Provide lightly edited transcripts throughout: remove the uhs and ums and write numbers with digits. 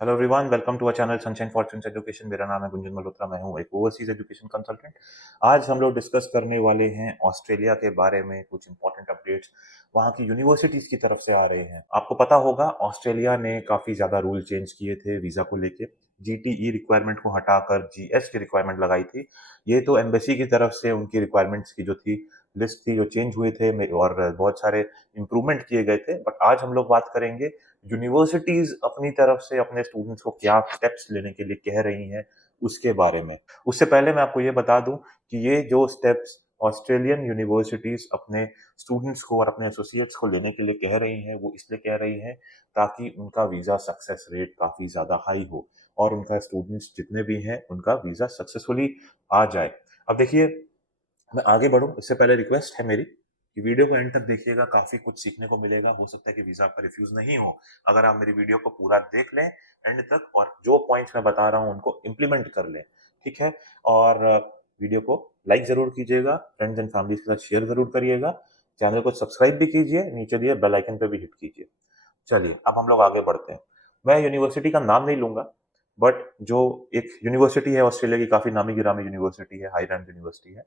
Hello everyone, welcome to our channel sunshine fortunes education. मेरा नाम है गुंजन मल्होत्रा। मैं हूं एक ओवरसीज एजुकेशन कंसल्टेंट। आज हम लोग डिस्कस करने वाले हैं ऑस्ट्रेलिया के बारे में। कुछ इंपॉर्टेंट अपडेट्स वहां की यूनिवर्सिटीज की तरफ से आ रहे हैं। आपको पता होगा ऑस्ट्रेलिया ने काफी ज्यादा रूल चेंज किए थे वीजा को लेके। जीटीई रिक्वायरमेंट को हटाकर जीएस की रिक्वायरमेंट लगाई थी। ये तो एम्बेसी की तरफ से उनकी रिक्वायरमेंट्स की जो थी लिस्ट थी, जो चेंज हुए थे और बहुत सारे इंप्रूवमेंट किए गए थे। बट आज हम लोग बात करेंगे यूनिवर्सिटीज अपनी तरफ से अपने स्टूडेंट्स को क्या स्टेप्स लेने के लिए कह रही हैं उसके बारे में। उससे पहले मैं आपको ये बता दूं कि ये जो स्टेप्स ऑस्ट्रेलियन यूनिवर्सिटीज अपने स्टूडेंट्स को और अपने एसोसिएट्स को लेने के लिए कह रही हैं, वो इसलिए कह रही हैं ताकि उनका वीजा सक्सेस रेट काफी ज्यादा हाई हो और उनका स्टूडेंट्स जितने भी हैं उनका वीजा सक्सेसफुली आ जाए। अब देखिए, मैं आगे बढ़ूं इससे पहले रिक्वेस्ट है मेरी कि वीडियो को एंड तक देखिएगा, काफी कुछ सीखने को मिलेगा। हो सकता है कि वीजा आपका रिफ्यूज नहीं हो अगर आप मेरी वीडियो को पूरा देख लें एंड तक और जो पॉइंट्स मैं बता रहा हूं उनको इम्प्लीमेंट कर लें। ठीक है? और वीडियो को लाइक जरूर कीजिएगा, फ्रेंड्स एंड फैमिली के साथ शेयर जरूर करिएगा, चैनल को सब्सक्राइब भी कीजिए, नीचे दिए बेल आइकन पे भी हिट कीजिए। चलिए अब हम लोग आगे बढ़ते हैं। मैं यूनिवर्सिटी का नाम नहीं लूंगा, बट जो एक यूनिवर्सिटी है ऑस्ट्रेलिया की, काफी नामी गिरामी यूनिवर्सिटी है, हाई रैंक यूनिवर्सिटी है,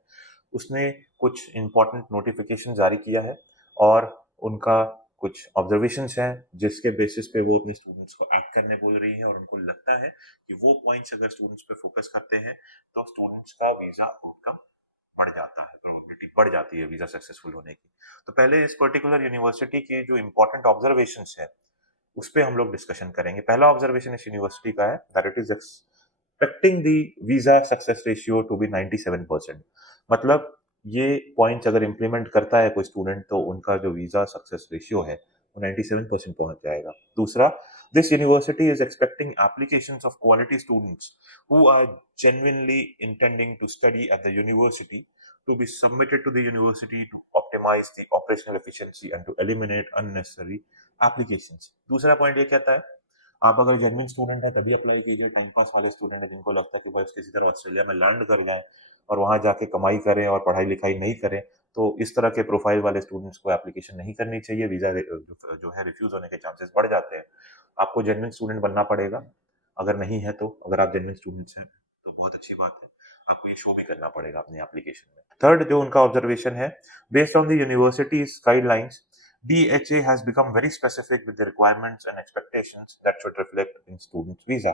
उसने कुछ इंपॉर्टेंट नोटिफिकेशन जारी किया है और उनका कुछ ऑब्जर्वेशंस हैं जिसके बेसिस पे वो अपने स्टूडेंट्स को एक्ट करने बोल रही है। और उनको लगता है कि वो पॉइंट्स अगर स्टूडेंट्स पे फोकस करते हैं तो स्टूडेंट्स का वीजा आउटकम बढ़ जाता है, प्रोबेबिलिटी बढ़ जाती है वीजा सक्सेसफुल होने की। तो पहले इस पर्टिकुलर यूनिवर्सिटी की जो इंपॉर्टेंट ऑब्जर्वेशंस है उस पे हम लोग डिस्कशन करेंगे। पहला ऑब्जर्वेशन इस यूनिवर्सिटी का है that it is expecting the visa success ratio to be 97%। मतलब ये पॉइंट्स अगर इंप्लीमेंट करता है कोई स्टूडेंट तो उनका जो वीजा सक्सेस रेशियो है वो 97% पहुंच जाएगा। दूसरा, this university is expecting applications of quality students who are genuinely intending to study at the university to be submitted to the university to optimize the operational efficiency and to eliminate unnecessary applications. दूसरा point ये कहता है आप अगर genuine student है तभी apply कीजिए। Time pass वाले स्टूडेंट है जिनको लगता है कि बस किसी तरह ऑस्ट्रेलिया में लैंड कर जाए और वहां जाके कमाई करें और पढ़ाई लिखाई नहीं करें, तो इस तरह के प्रोफाइल वाले स्टूडेंट्स को एप्लीकेशन नहीं करनी चाहिए। वीजा जो है रिफ्यूज होने के चांसेस बढ़ जाते हैं। आपको जेन्युइन स्टूडेंट बनना पड़ेगा। अगर नहीं है तो, अगर आप जेन्युइन स्टूडेंट्स हैं तो बहुत अच्छी बात है, आपको ये शो भी करना पड़ेगा अपनी एप्लीकेशन में। थर्ड जो उनका ऑब्जर्वेशन है, based on the universities guidelines, DHA has become very specific with the requirements and expectations that should reflect in student visa।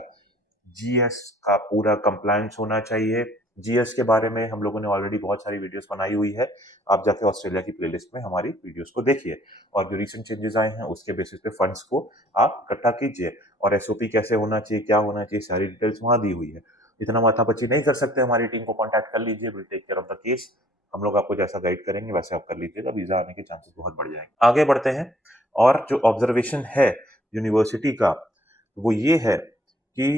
GS का पूरा कंप्लायंस होना चाहिए। जीएस के बारे में हम लोगों ने ऑलरेडी बहुत सारी वीडियोस बनाई हुई है, आप जाके ऑस्ट्रेलिया की प्लेलिस्ट में हमारी वीडियोस को देखिए और जो रिसेंट चेंजेस आए हैं उसके बेसिस पे फंड्स को आप इकट्ठा कीजिए और एसओपी कैसे होना चाहिए, क्या होना चाहिए, सारी डिटेल्स वहां दी हुई है। इतना माथापच्ची नहीं कर सकते, हमारी टीम को कॉन्टैक्ट कर लीजिए, will take care of the case. हम लोग आपको जैसा गाइड करेंगे वैसे आप कर लीजिएगा, वीजा आने के चांसेस बहुत बढ़ जाएंगे। आगे बढ़ते हैं। और जो ऑब्जर्वेशन है यूनिवर्सिटी का वो ये है कि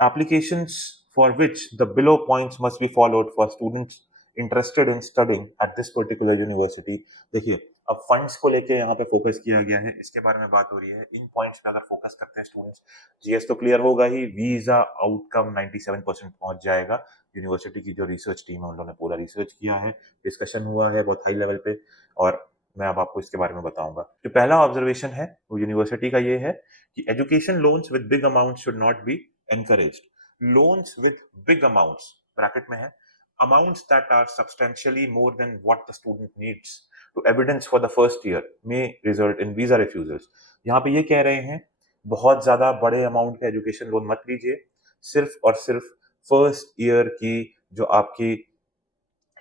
applications for which the below points must be followed for students interested in studying at this particular university। देखिए, अब फंड्स को लेके यहाँ पे फोकस किया गया है, इसके बारे में बात हो रही है। इन पॉइंट्स पे अगर फोकस करते हैं स्टूडेंट्स, जीएस तो क्लियर होगा ही, वीजा आउटकम 97% पहुंच जाएगा। यूनिवर्सिटी की जो रिसर्च टीम है उन्होंने पूरा रिसर्च किया है, डिस्कशन हुआ है बहुत हाई लेवल पे और मैं अब आपको इसके बारे में बताऊंगा। जो पहला ऑब्जर्वेशन है वो यूनिवर्सिटी का ये है कि education loans with big amount should not be encouraged। Loans with big amounts, bracket में है, amounts that are substantially more than what the student needs to evidence for the first year may result in visa refusals। यहाँ पे ये कह रहे हैं बहुत ज्यादा बड़े अमाउंट का एजुकेशन लोन मत लीजिए, सिर्फ और सिर्फ फर्स्ट ईयर की जो आपकी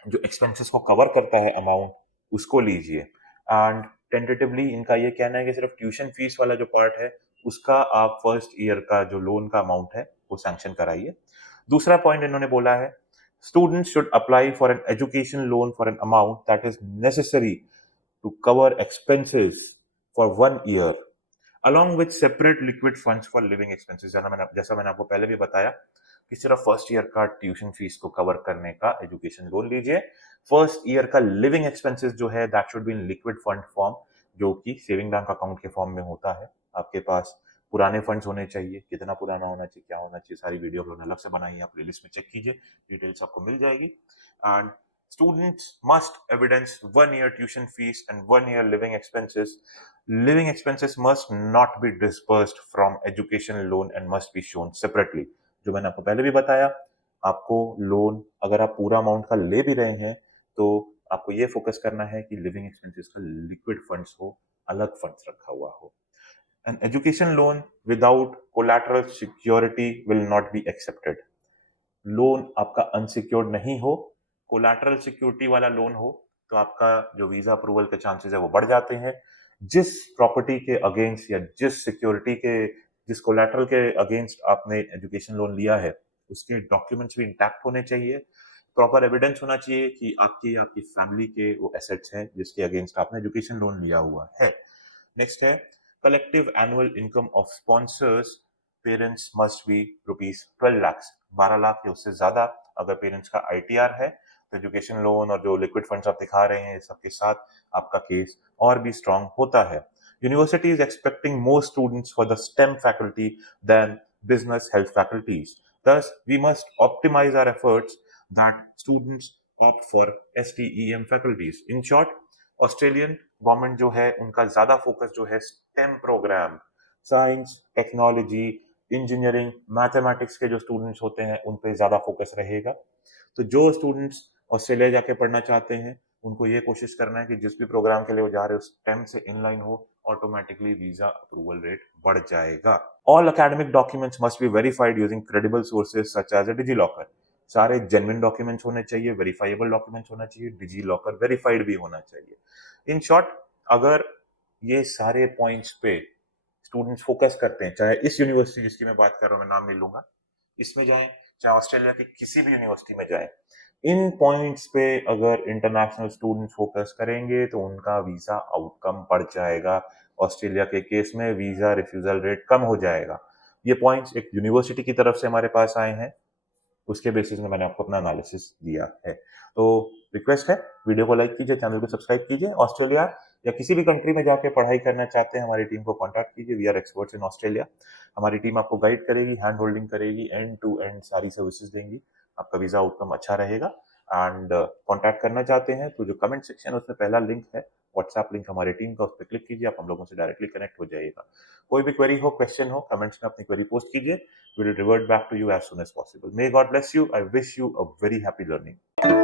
जो एक्सपेंसेस को कवर करता है अमाउंट उसको लीजिए। एंड टेंटेटिवली इनका ये कहना है कि सिर्फ ट्यूशन फीस वाला जो पार्ट है उसका आप फर्स्ट ईयर का जो लोन का अमाउंट है वो सैंक्शन कराइए। दूसरा पॉइंट इन्होंने बोला है, students should apply for an education loan for an amount that is necessary to cover expenses for 1 year along with separate liquid funds for living expenses। जैसा मैंने आपको पहले भी बताया कि सिर्फ फर्स्ट ईयर का ट्यूशन फीस को कवर करने का एजुकेशन लोन लीजिए। फर्स्ट ईयर का लिविंग एक्सपेंसेस जो है that should be in liquid fund form, जो कि सेविंग बैंक अकाउंट के फॉर्म में होता है। आपके पास पुराने फंड्स होने चाहिए, कितना पुराना होना चाहिए, क्या होना चाहिए, सारी वीडियो हम लोगोंने अलग से बनाई है, आप प्लेलिस्ट में चेक कीजिए, डिटेल्स आपको मिल जाएगी। And Students must evidence 1 year tuition fees and 1 year living expenses. Living expenses must not be disbursed from education loan and must be shown separately. जो मैंने आपको पहले भी बताया, आपको लोन अगर आप पूरा अमाउंट का ले भी रहे हैं तो आपको ये फोकस करना है कि लिविंग एक्सपेंसेस का लिक्विड फंड्स हो, अलग फंड्स रखा हुआ हो. An education loan without collateral security will not be accepted. Loan आपका अनसिक्योर्ड नहीं हो, कोलैटरल सिक्योरिटी वाला लोन हो, तो आपका जो वीजा अप्रूवल के चांसेस है वो बढ़ जाते हैं. जिस प्रॉपर्टी के अगेंस्ट या जिस सिक्योरिटी के, जिस कोलैटरल के अगेंस्ट आपने एजुकेशन लोन लिया है, उसके डॉक्यूमेंट्स भी इंटैक्ट होने चाहिए. प्रॉपर एविडेंस होना चाहिए कि आपकी फैमिली के वो एसेट्स हैं जिसके अगेंस्ट आपने एजुकेशन लोन लिया हुआ है. नेक्स्ट है collective annual income of sponsors parents must be ₹12 lakh, 12 lakh या उससे ज्यादा अगर पेरेंट्स का आईटीआर है तो एजुकेशन लोन और जो लिक्विड फंड्स आप दिखा रहे हैं सबके साथ आपका केस और भी स्ट्रांग होता है. University is expecting more students for the STEM faculty than business health faculties. Thus, we must optimize our efforts that students opt for STEM faculties. In short, Australian government जो है उनका ज्यादा focus जो है STEM program, science, technology, engineering, mathematics के जो students होते हैं उन पे ज्यादा फोकस रहेगा. तो जो स्टूडेंट्स ऑस्ट्रेलिया जाके पढ़ना चाहते हैं उनको ये कोशिश करना है कि जिस भी प्रोग्राम के लिए वो जा रहे हो स्टेम से इनलाइन हो, ऑटोमेटिकली वीजा अप्रूवल रेट बढ़ जाएगा. All academic documents must be verified using credible sources such as a DigiLocker. सारे जेन्युइन डॉक्यूमेंट्स होने चाहिए, वेरीफाइबल डॉक्यूमेंट्स होना चाहिए, डिजी लॉकर वेरीफाइड भी होना चाहिए. इन शॉर्ट, अगर ये सारे पॉइंट्स पे स्टूडेंट्स फोकस करते हैं, चाहे इस यूनिवर्सिटी जिसकी मैं बात कर रहा हूँ, मैं नाम नहीं लूंगा, इसमें जाएं, चाहे ऑस्ट्रेलिया की किसी भी यूनिवर्सिटी में जाएं, इन पॉइंट्स पे अगर इंटरनेशनल स्टूडेंट्स फोकस करेंगे तो उनका वीजा आउटकम बढ़ जाएगा. ऑस्ट्रेलिया के केस में वीजा रिफ्यूजल रेट कम हो जाएगा. ये पॉइंट्स एक यूनिवर्सिटी की तरफ से हमारे पास आए हैं, उसके बेसिस में मैंने आपको अपना एनालिसिस दिया है. तो रिक्वेस्ट है, वीडियो को लाइक कीजिए, चैनल को सब्सक्राइब कीजिए. ऑस्ट्रेलिया या किसी भी कंट्री में जाके पढ़ाई करना चाहते हैं हमारी टीम को कांटेक्ट कीजिए. We are experts in Australia. हमारी टीम आपको गाइड करेगी, हैंड होल्डिंग करेगी, एंड टू एंड सारी सर्विसेज देंगी. आपका वीजा आउटकम अच्छा रहेगा. एंड कांटेक्ट करना चाहते हैं तो जो कमेंट सेक्शन है उसमें पहला लिंक है, व्हाट्सएप लिंक हमारी टीम का, उस पर क्लिक कीजिए, आप हम लोगों से डायरेक्टली कनेक्ट हो जाइएगा. कोई भी क्वेरी हो, क्वेश्चन हो, कमेंट्स में अपनी क्वेरी पोस्ट कीजिए. We will revert back to you as soon as possible. May God bless you. I wish you a very happy learning.